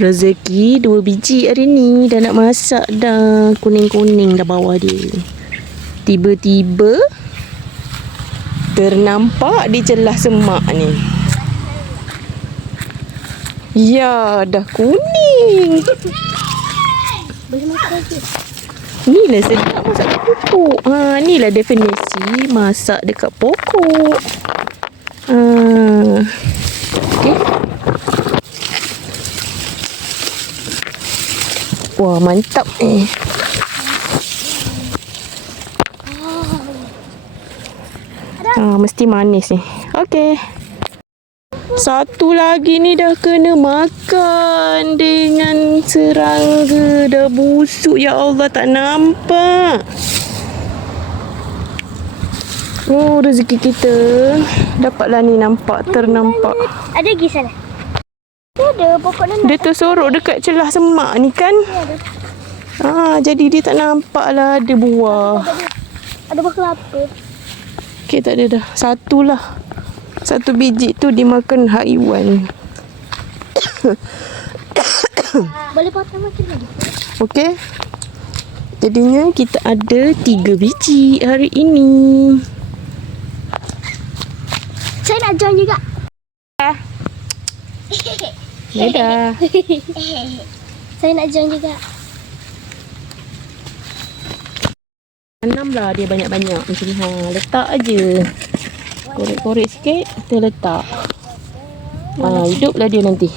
Rezeki 2 biji hari ni. Dah nak masak dah. Kuning-kuning dah bawah dia. Tiba-tiba ternampak di celah semak ni. Ya, dah kuning. Boleh makan je. Inilah sedap masak dekat pokok. Inilah definisi masak dekat pokok. Okey. Wah, mantap ni. Mesti manis ni. Okey. Satu lagi ni dah kena makan dengan serangga. Dah busuk. Ya Allah, tak nampak. Oh, rezeki kita. Dapatlah ni nampak, ternampak. Ada lagi sana. Ada pokok nanas. Dia tersorok dekat celah semak ni kan. Jadi dia tak nampak lah ada buah. Ada buah kelapa. Okey, tak ada dah. Satu lah. Satu biji tu dimakan haiwan. Boleh potong makan lagi. Okey. Jadinya kita ada 3 biji hari ini. Saya nak join juga. Dadah. Saya nak join juga. Tanamlah dia banyak-banyak macam ni. Letak aje. Korek-korek sikit, kita letak. Hiduplah dia nanti.